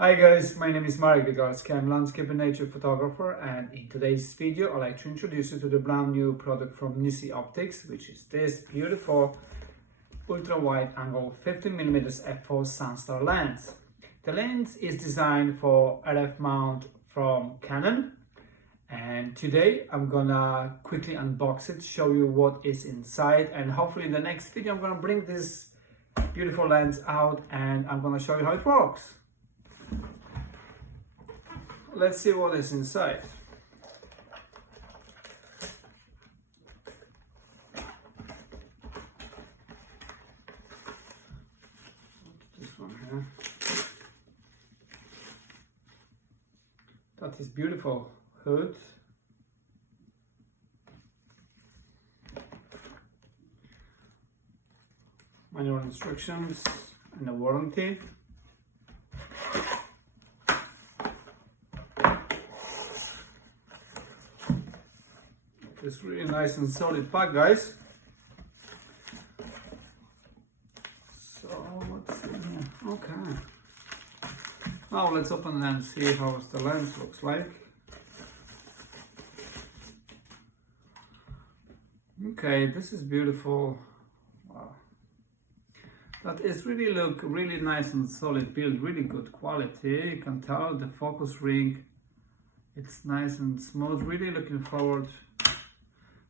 Hi guys, my name is Marek Wygarski. I'm landscape and nature photographer, and in today's video I'd like to introduce you to the brand new product from Nisi Optics, which is this beautiful ultra wide angle 15mm f4 Sunstar lens. The lens is designed for RF mount from Canon, and today I'm gonna quickly unbox it, show you what is inside, and hopefully in the next video I'm gonna bring this beautiful lens out and I'm gonna show you how it works. Let's see what is inside. This one here. That is beautiful hood. Manual instructions and a warranty. It's really nice and solid pack, guys. So what's in here? Okay. Now let's open it and see how the lens looks like. Okay, this is beautiful. Wow. That is look really nice and solid build, really good quality. You can tell the focus ring, it's nice and smooth. Really looking forward.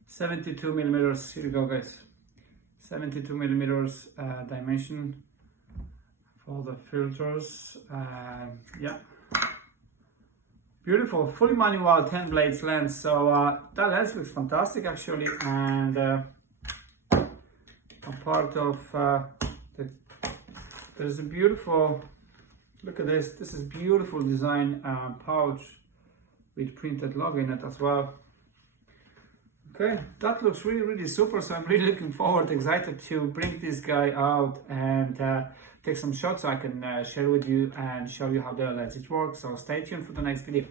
72mm, here you go guys, 72mm dimension for the filters. Yeah, beautiful, fully manual 10 blades lens. So that lens looks fantastic actually, and a part of there's a beautiful, look at this is beautiful design pouch with printed logo in it as well. Okay, that looks really super, so I'm really looking forward, excited to bring this guy out and take some shots so I can share with you and show you how the lens works. So stay tuned for the next video.